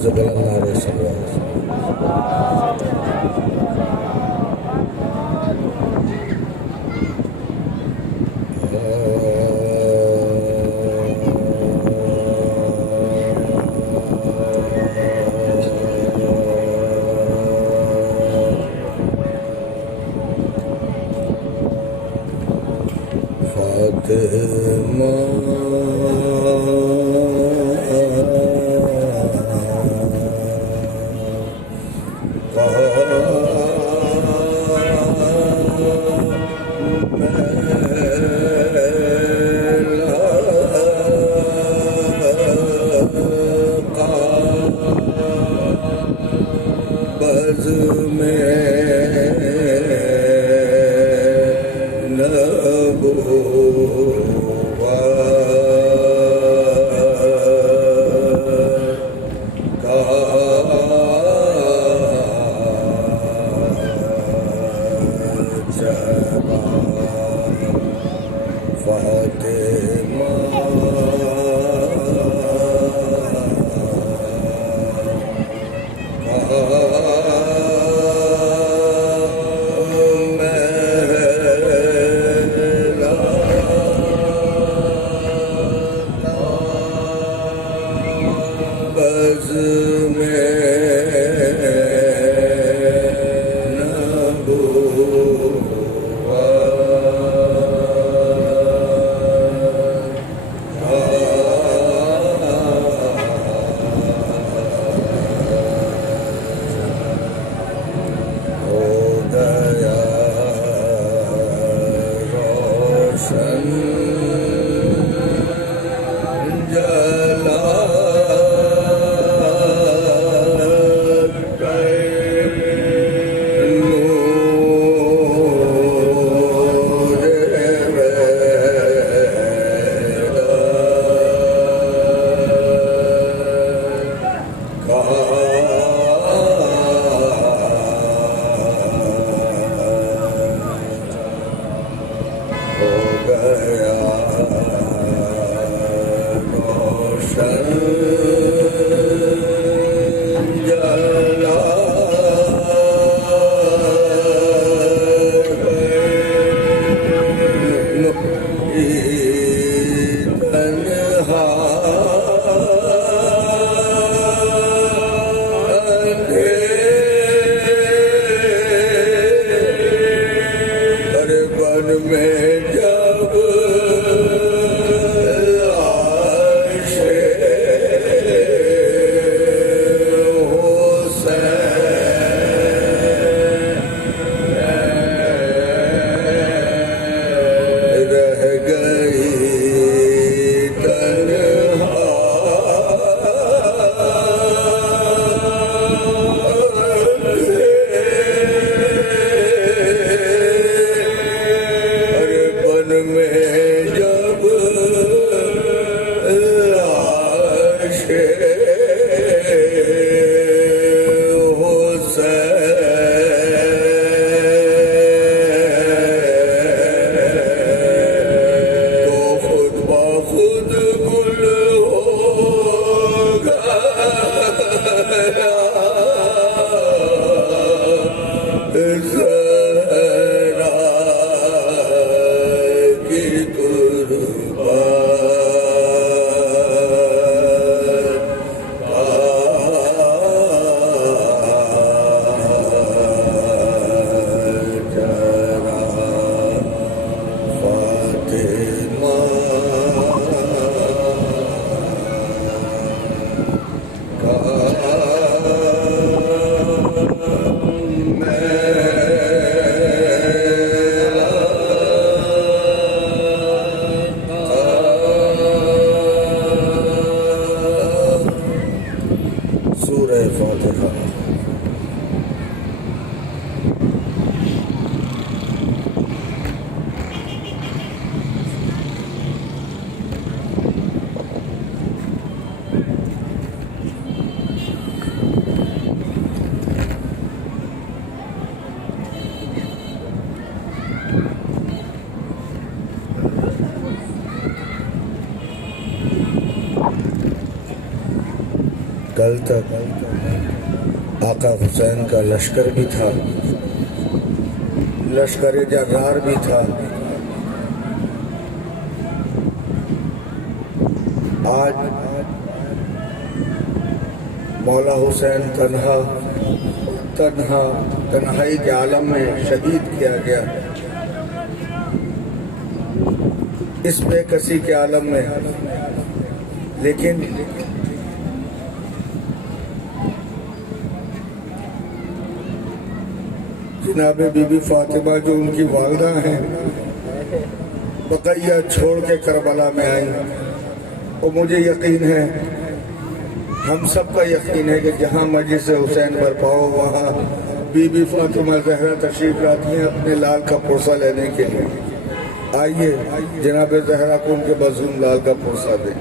نعوذ بالله من النار رہ گئے کل تک آقا حسین کا لشکر بھی تھا، لشکر جرار بھی تھا۔ آج مولا حسین تنہائی کے عالم میں شہید کیا گیا، اس بے کسی کے عالم میں۔ لیکن جناب بی بی فاطمہ جو ان کی والدہ ہیں، بقیہ چھوڑ کے کربلا میں آئیں، اور مجھے یقین ہے، ہم سب کا یقین ہے کہ جہاں مجلس حسین برپا ہو وہاں بی بی فاطمہ زہرا تشریف لاتی ہیں اپنے لال کا پرسہ لینے کے لیے۔ آئیے جناب زہرا کو ان کے مظلوم لال کا پرسہ دیں۔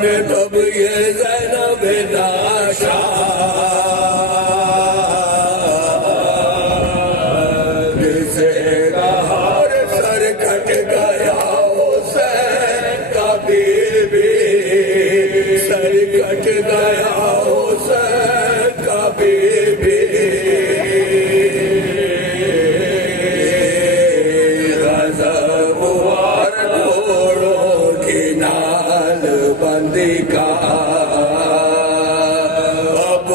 نے تب یہ زینب ناشا سے کہا سر کٹ گیا حسین کا بی بی سر کٹ گیا حسین کا بی بی غضبوار گھوڑوں کی نال بندی کا اب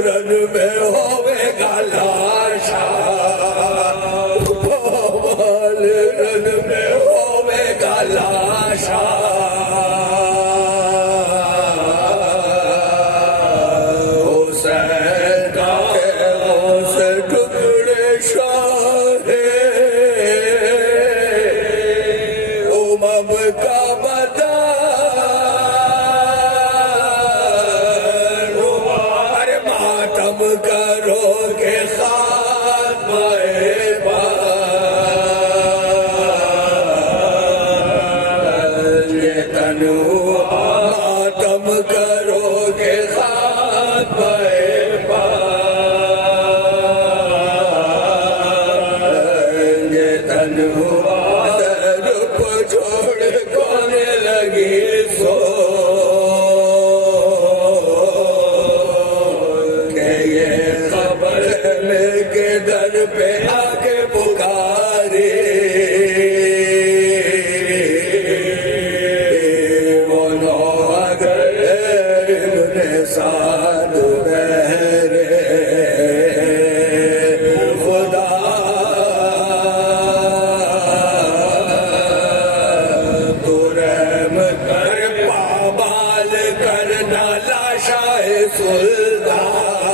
رن میں ہوئے گا لاشا پاوال رن میں ہوئے گا لاشا حسین کا سے ٹکڑے شاہ امم کا کرو کے خاتمہ یہ تنو ماتم کرو کے خاتمہ یہ تنو سر کو چھوڑ کونے لگی سو کے در پہ آ کے پکارے وہ نو اگر ساتھ بہرے خدا تو رحم کر پامال کرنا لاشائے سلطان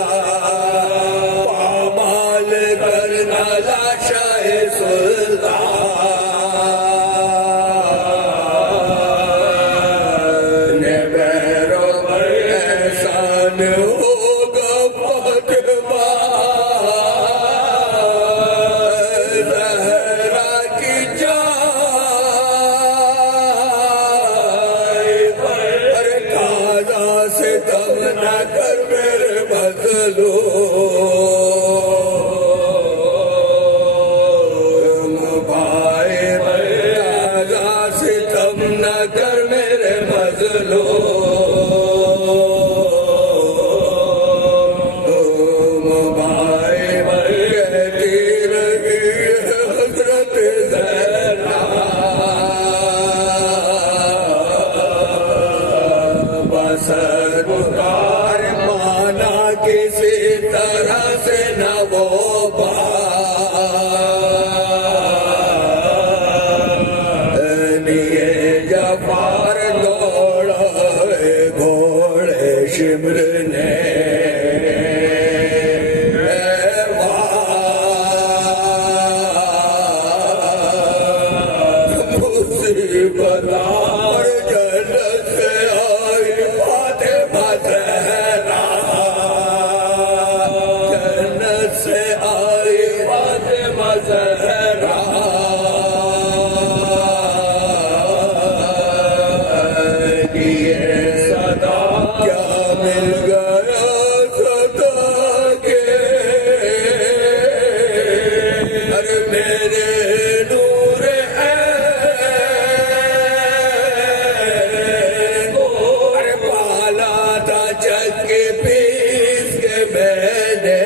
کرنا لاشائے سلطان بیرو احسان ہوگا فاطمہ زہرا کی جائے پر قاضا سے تم نہ کر میرے بدلو کر میرے بدلو مبائے کہتی رہی حضرت زینب بسر اتار مانا کسی طرح سے نہ وہ جفار دوڑا گھوڑے شمر نے مصیبت اور جنت سے آئی فاطمہ زہرا جنت سے آئی فاطمہ زہرا کیا مل گیا صدا کے ارے میرے نور ارے پالا تھا جگ کے پیس کے میں نے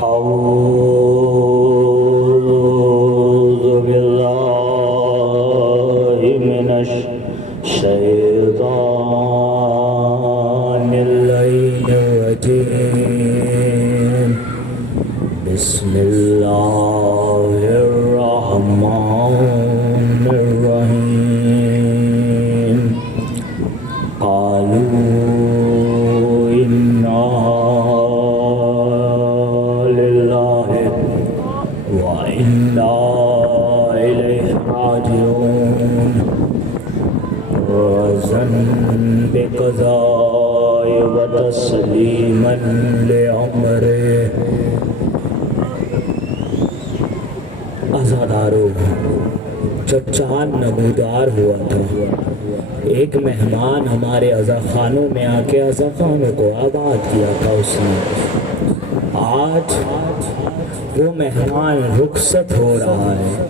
أعوذ بالله من الشيطان اللعين الرجيم بسم الله الرحمن الرحيم قالوا إنا لله وإنا إليه راجعون رزقا بقضاء وتسليما لأمره آزادارو جب چاند نمودار ہوا تھا ایک مہمان ہمارے عزاخانوں میں آ کے عزاخانوں کو آباد کیا تھا اس نے آج وہ مہمان رخصت ہو رہا ہے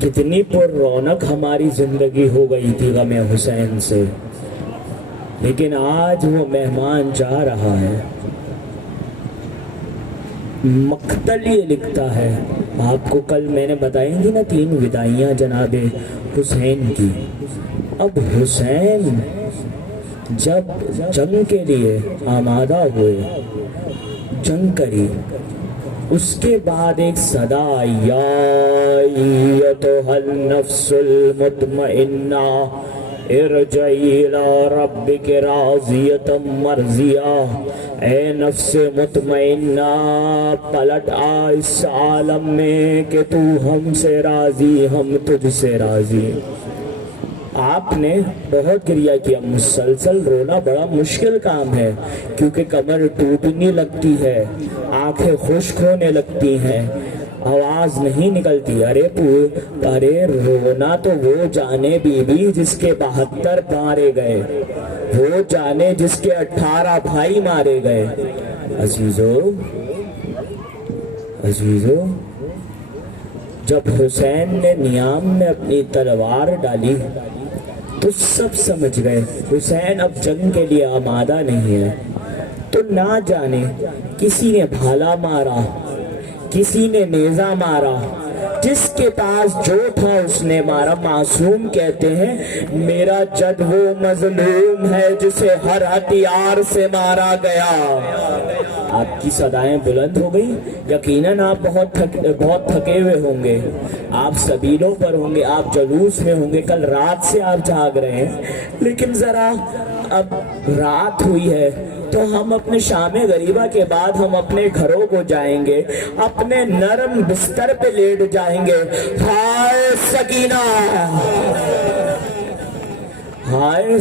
کتنی پر رونق ہماری زندگی ہو گئی تھی غم حسین سے لیکن آج وہ مہمان جا رہا ہے مقتل یہ لکھتا ہے آپ کو کل میں نے بتائی تھی نا 3 وداعیاں جناب حسین کی اب حسین جب جنگ کے لیے آمادہ ہوئے جنگ کری اس کے بعد ایک صدا یا ایتھا النفس المطمئنہ ارجعی الی ربک راضیۃ مرضیہ اے نفس مطمئنہ پلٹ آ اس عالم میں کہ تو ہم سے راضی ہم تجھ سے راضی آپ نے بہت گریہ کیا مسلسل رونا بڑا مشکل کام ہے کیونکہ کمر ٹوٹنے لگتی ہے آنکھیں خشک ہونے لگتی ہیں آواز نہیں نکلتی ارے رونا تو وہ جانے بی بی جس کے 72 مارے گئے وہ جانے جس کے 18 بھائی مارے گئے عزیزو جب حسین نے نیام میں اپنی تلوار ڈالی تو سب سمجھ گئے حسین اب جنگ کے لیے آمادہ نہیں ہے تو نہ جانے کسی نے بھالا مارا کسی نے نیزہ مارا جس کے پاس جو تھا اس نے مارا معصوم کہتے ہیں میرا جد وہ مظلوم ہے جسے ہر ہتھیار سے مارا گیا آپ کی صدائیں بلند ہو گئی یقیناً آپ بہت تھکے ہوئے ہوں گے آپ سبیلوں پر ہوں گے آپ جلوس میں ہوں گے کل رات سے آپ جاگ رہے ہیں لیکن ذرا اب رات ہوئی ہے تو ہم اپنے شام غریبہ کے بعد ہم اپنے گھروں کو جائیں گے اپنے نرم بستر پہ لیٹ جائیں گے ہائے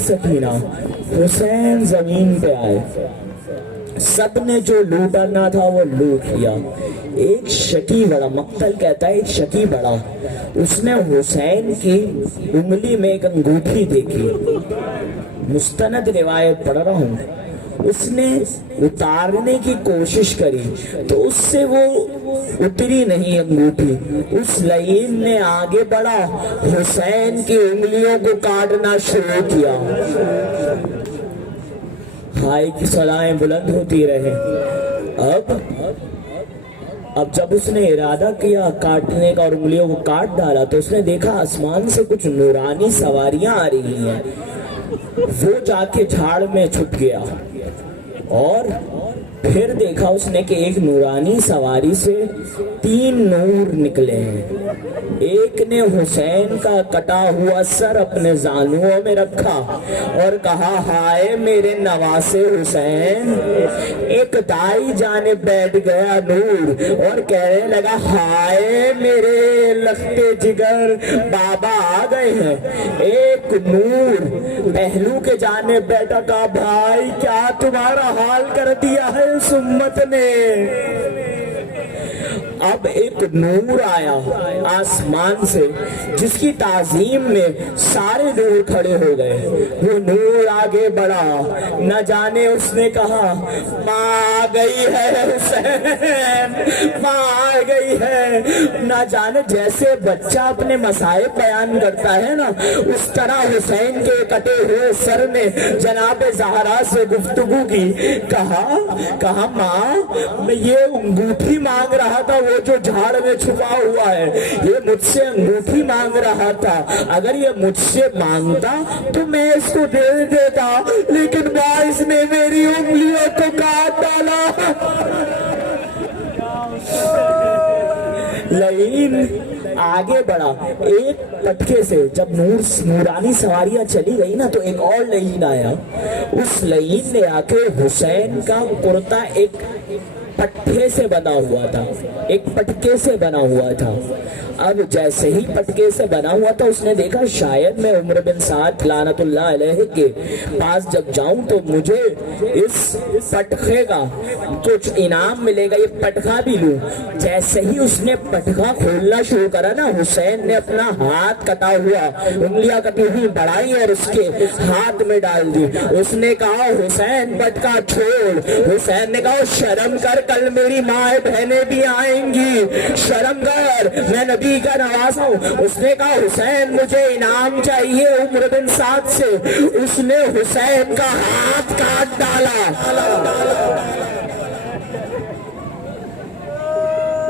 سکینہ حسین زمین پہ آئے سب نے جو لوٹنا تھا وہ لوٹ لیا ایک شکی بڑا مقتل کہتا ہے ایک شکی بڑا اس نے حسین کی انگلی میں ایک انگوٹھی دیکھی مستند روایت پڑھ رہا ہوں اس نے اتارنے کی کوشش کری تو اس سے وہ اتری نہیں انگوٹھی اس لعین نے آگے بڑھا حسین کی انگلیوں کو کاٹنا شروع کیا بھائی کی صدائیں بلند ہوتی رہے اب جب اس نے ارادہ کیا کاٹنے کا اور انگلیوں کو کاٹ ڈالا تو اس نے دیکھا آسمان سے کچھ نورانی سواریاں آ رہی ہیں وہ جا کے جھاڑ میں چھپ گیا اور پھر دیکھا اس نے کہ ایک نورانی سواری سے 3 نور نکلے ہیں ایک نے حسین کا کٹا ہوا سر اپنے زانوؤں میں رکھا اور کہا ہائے میرے نواسے حسین ایک دائی جانب بیٹھ گیا نور اور کہنے لگا ہائے میرے لختے جگر بابا آ گئے ہیں ایک نور پہلو کے جانب بیٹھا کہا بھائی کیا تمہارا حال کر دیا ہے اس امت نے اب ایک نور آیا آسمان سے جس کی تعظیم میں سارے نور کھڑے ہو گئے. وہ نور آگے بڑھا, نہ جانے اس نے کہا ماں آ گئی ہے حسین, ماں آ گئی ہے. نہ جانے جیسے بچہ اپنے مصائب بیان کرتا ہے نا, اس طرح حسین کے کٹے ہوئے سر نے جناب زہرا سے گفتگو کی. کہا ماں میں یہ انگوٹھی مانگ رہا تھا, وہ جو جھاڑ میں چھپا ہوا ہے, یہ مجھ سے انگوٹھی مانگ رہا تھا. اگر یہ مجھ سے مانگتا تو میں اس کو دے دیتا, لیکن باعث نے میری انگلیوں کو کاٹ ڈالا. لعین آگے بڑھا. ایک پٹکے سے جب نورانی سواریاں چلی گئی نا, تو ایک اور لعین آیا. اس لعین نے آ کے حسین کا کرتا ایک پٹھے سے بنا ہوا تھا, ایک پٹکے سے بنا ہوا تھا. اب جیسے ہی پٹکے سے بنا ہوا تھا, اس نے دیکھا شاید میں عمر بن سعد لعنت اللہ علیہ کے پاس جب جاؤں تو مجھے اس پٹکے کا کچھ انعام ملے گا, یہ پٹکا بھی لوں. جیسے ہی اس نے پٹکا کھولنا شروع کرا نا, حسین نے اپنا ہاتھ کٹا ہوا, انگلیاں کٹی ہوئی بڑھائی اور اس کے ہاتھ میں ڈال دی. اس نے کہا حسین پٹکا چھوڑ. حسین نے کہا شرم کر, کل میری ماں بہنیں بھی آئیں گی, شرم کر, میں نبی کا نوازا ہوں. اس نے کہا حسین مجھے انعام چاہیے عمر بن سعد سے. اس نے حسین کا ہاتھ کاٹ ڈالا.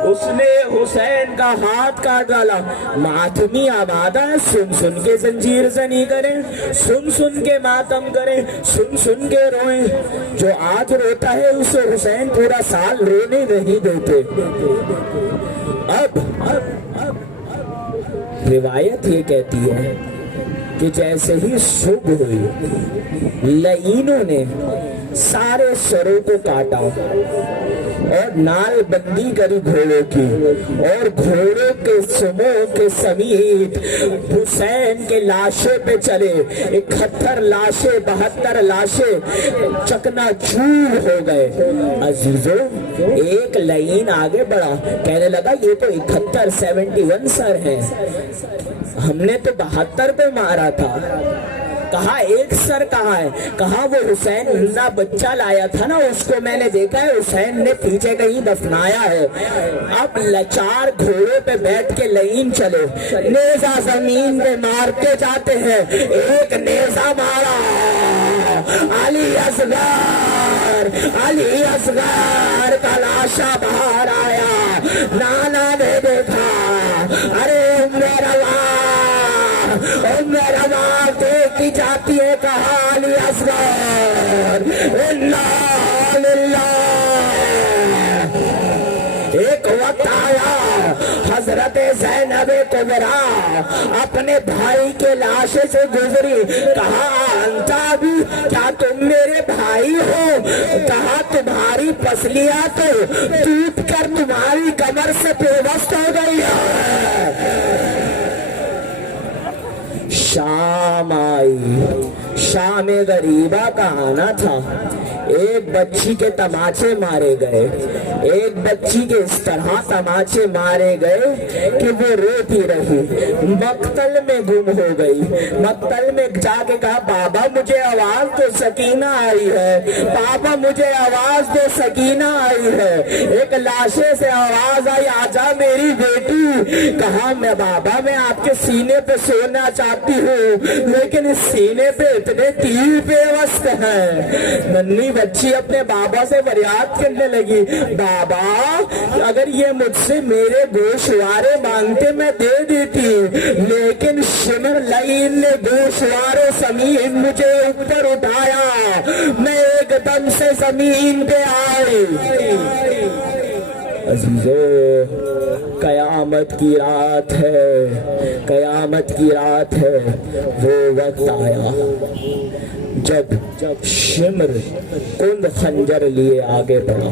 اس نے حسین کا ہاتھ کاٹ ڈالا. ماتمی آبادہ سن سن کے زنجیر زنی کریں, سن سن کے ماتم کریں, سن سن کے روئیں. جو آج روتا ہے اسے حسین پورا سال رونے نہیں دیتے. اب روایت یہ کہتی ہے کہ جیسے ہی صبح ہوئی, لعینوں نے سارے سروں کو کاٹا اور نال بندی کری گھوڑوں کی, اور گھوڑوں کے سموں کے سمیت حسین کے لاشے پہ چلے. 71 لاشیں 72 لاشیں چکنا چور ہو گئے. عزیزوں, ایک لعین آگے بڑھا, کہنے لگا یہ تو 71 سر ہیں, ہم نے تو 72 پہ مارا تھا. کہا ایک سر کہاں ہے؟ کہا وہ حسین زندہ بچہ لایا تھا نا, اس کو میں نے دیکھا ہے, حسین نے پیچھے کہیں دفنایا ہے. اب لچار گھوڑے پہ بیٹھ کے لعین چلے, نیزہ زمین پہ مارتے جاتے ہیں. ایک نیزہ مارا, علی اصغر, علی اصغر کا لاشا باہر آیا. نانا نے دیکھا, ارے روا دیکھی جاتی ہے. کہا علی اصغر انا للہ. ایک وقت آیا حضرت زینب کبریٰ اپنے بھائی کے لاشے سے گزری. کہا انتا بھی, کیا تم میرے بھائی ہو؟ کہا تمہاری پسلیاں تو ٹوٹ کر تمہاری کمر سے پیوست ہو گئی ہے. شام آئی, شام غریبہ کا آنا تھا. ایک بچی کے تماچے مارے گئے, ایک بچی کے اس طرح تماچے مارے گئے کہ وہ روتی رہی, مقتل میں گم ہو گئی. مقتل میں جا کے کہا بابا مجھے آواز دو, سکینہ آئی ہے, بابا مجھے آواز دو, سکینہ آئی ہے. ایک لاشے سے آواز آئی, آجا میری بیٹی. کہا میں بابا میں آپ کے سینے پہ سونا چاہتی ہوں, لیکن اس سینے پہ اتنے تیر پیوست ہیں. ننھی بچی اپنے بابا سے فریاد کرنے لگی, بابا اگر یہ مجھ سے میرے گوشوارے مانگتے میں دے دیتی, لیکن شمر لعین نے گوشوارے سمین مجھے اوپر اٹھایا, میں ایک دم سے زمین پہ آئی. عزیزو, قیامت کی رات ہے, قیامت کی رات ہے. وہ وقت آیا جب شمر کند خنجر لیے آگے بڑھا.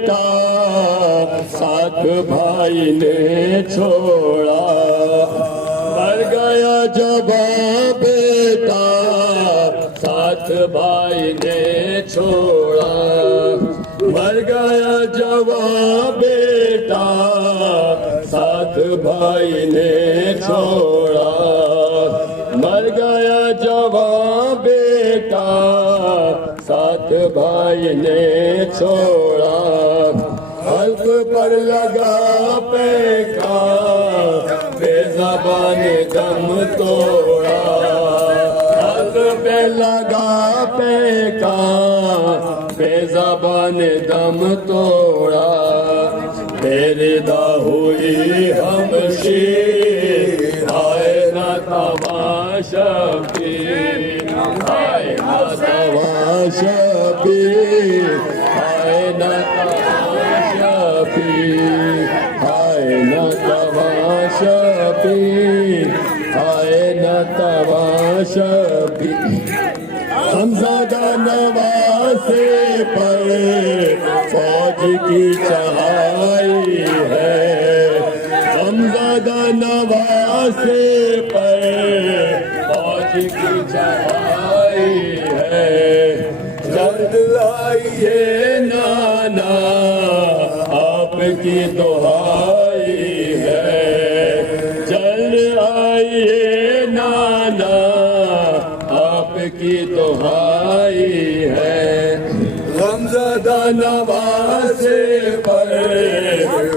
بیٹا ساتھ بھائی نے چھوڑا مر گیا جوان بیٹا ساتھ بھائی نے چھوڑا مر گیا جوان بیٹا ساتھ بھائی نے چھوڑا مر گیا جوان بیٹا ساتھ بھائی نے چھوڑا حلق پر لگا پیکا بے زبان دم توڑا حلق پہ لگا پیکا بے زبان دم توڑا تیرے دا ہوئی ہم شیر آئے نہ تماشا پیر آئے نہ تماشا پیر آئے نہ تماشا پیر آئے نہ تماشا پیر آئے نہ تماشا پیر حمزادہ نواسے پر فوج کی چڑھائی ہے حمزادہ نواسے پر فوج کی چڑھائی ہے جلد آئیے نانا آپ کی دعائی ہے جلد آئیے نانا آپ کی دعائی ہے غمزدہ نواسے پر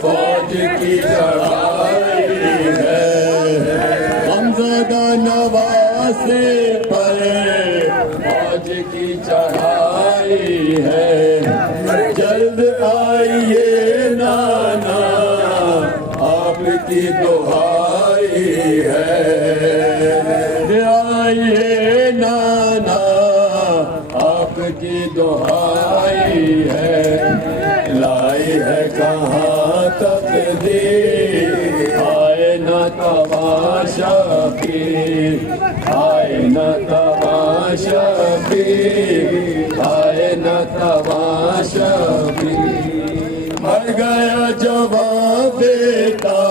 فوج کی چڑھائی ہے غمزدہ نواسے پر فوج کی چڑھائی ہے جلد آئیے نانا آپ کی دعائی ہے آئیے نانا آپ کی دعائی ہے لائی ہے کہاں تقدیر آئے نہ تماشا پیر آئے نہ تماشا پیر آئے نہ تماشا پیر مر گیا جوان بیٹا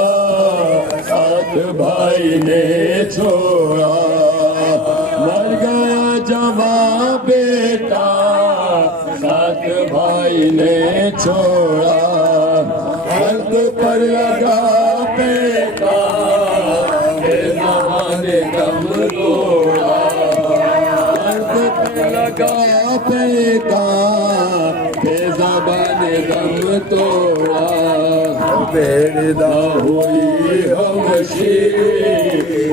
ساتھ بھائی نے چھوڑا مر گیا جوان بیٹا ساتھ بھائی نے چھوڑا حلق پر لگا پیکا بے زبان دم توڑا حلق پر لگا پیکا بے زبان دم توڑا بیڑا ہوئی ہم شیر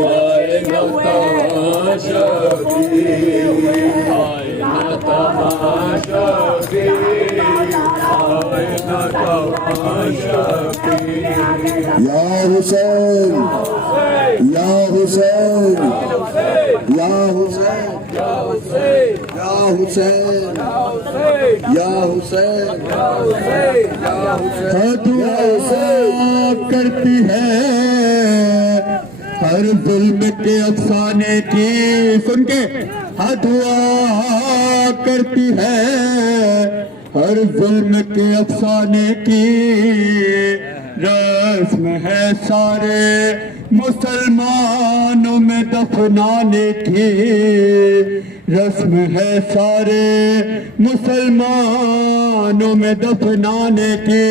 آئے نہ تماشا پیر آئے نہ تماشا پیر آئے نہ تماشا پیر یا حسین یا حسین یا حسین یا حسین یا حسین دعا کرتی ہے ہر ظلم کے افسانے کی سن کے دعا کرتی ہے ہر ظلم کے افسانے کی رسم ہے سارے مسلمانوں میں دفنانے کی رسم ہے سارے مسلمانوں میں دفنانے کی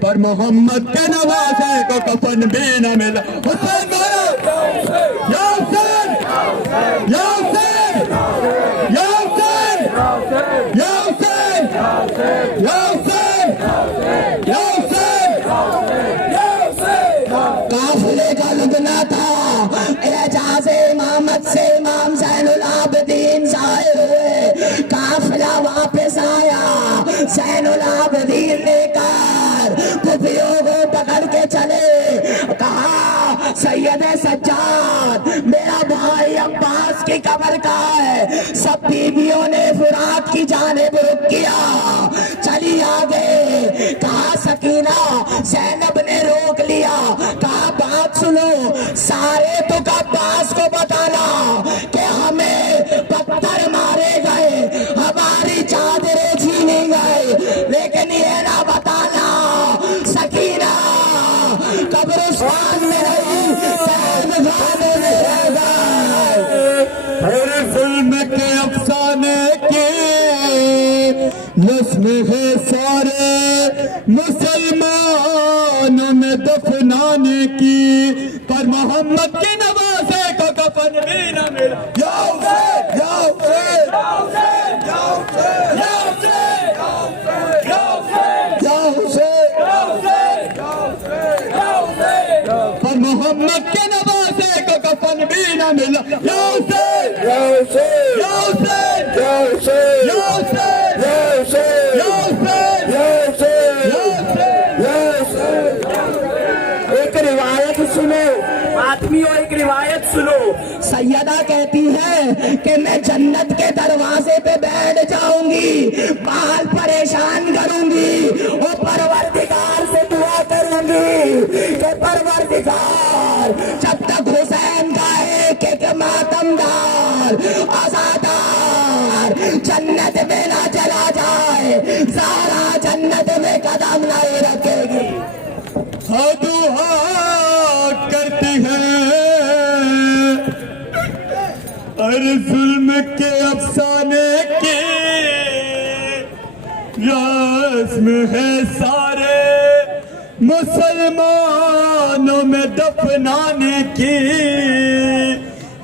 پر محمد کے نوازے کو کفن بھی نہ ملا حسین مارا یا حسین یا حسین یا حسین یا حسین یا حسین یا حسین قافلے کا لبنا تھا اعجاز امامت سے امام زین العابدین ظاہر ہوئے قافلہ واپس آیا زین العابدین لے کر پھپھیوں کو پکڑ کے چلے کہا سید سجاد میرا بھائی عباس کی قبر کہاں ہے سب بیویوں نے فرات کی جانب رخ کیا چلی آگے کہا سکینہ زینب نے روک لیا کہا بات سنو سارے تو عباس کو بتانا کہ ہمیں پتھر مارے گئے ہماری چادریں چھینی گئے لیکن یہ نہ بتانا رسم ہے سارے مسلمانوں میں دفنانے کی، پر محمد کے نوازے کو کفن بھی نہ ملا۔ یا حسین یا حسین یا حسین یا حسین یا حسین یا حسین یا حسین یا حسین، پر محمد کے نوازے کو کفن بھی نہ ملا۔ یا حسین یا حسین یا حسین یا حسین یا حسین یا حسین یا حسین یا حسین یا حسین۔ یا حسین۔ ایک روایت سنو آدمیوں، ایک روایت سنو۔ سیدہ کہتی ہے کہ میں جنت کے دروازے پہ بیٹھ جاؤں گی، بال پریشان کروں گی اور پروردگار سے دعا کروں گی کہ پروردگار جب تک حسین کا ایک ایک ماتمدار عزادار جنت میں نہ چلا جائے، زہرا جنت میں قدم نہیں رکھے گی۔ دعا کرتی ہیں ہر ظلم کے افسانے کی، رسم ہے سارے مسلمانوں میں دفنانے کی،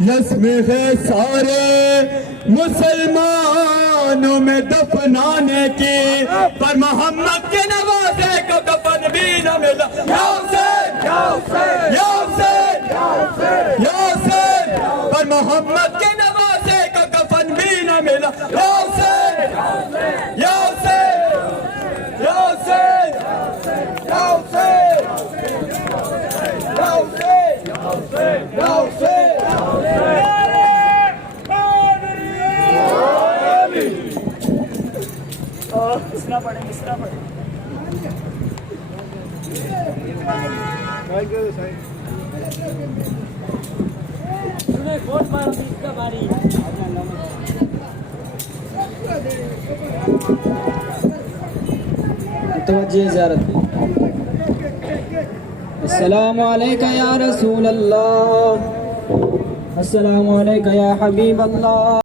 رسم ہے سارے مسلمانوں میں دفنانے کی، پر محمد کے نوازے کو کفن بھی نہ ملا۔ یا حسین یا حسین یا حسین یا حسین، پر محمد کے نوازے کو کفن بھی نہ ملا۔ یا حسین یا حسین یا حسین یا حسین یا حسین یا حسین۔ توجہ زیارت۔ السلام علیکہ یا رسول اللہ، السلام علیکہ یا حبیب اللہ۔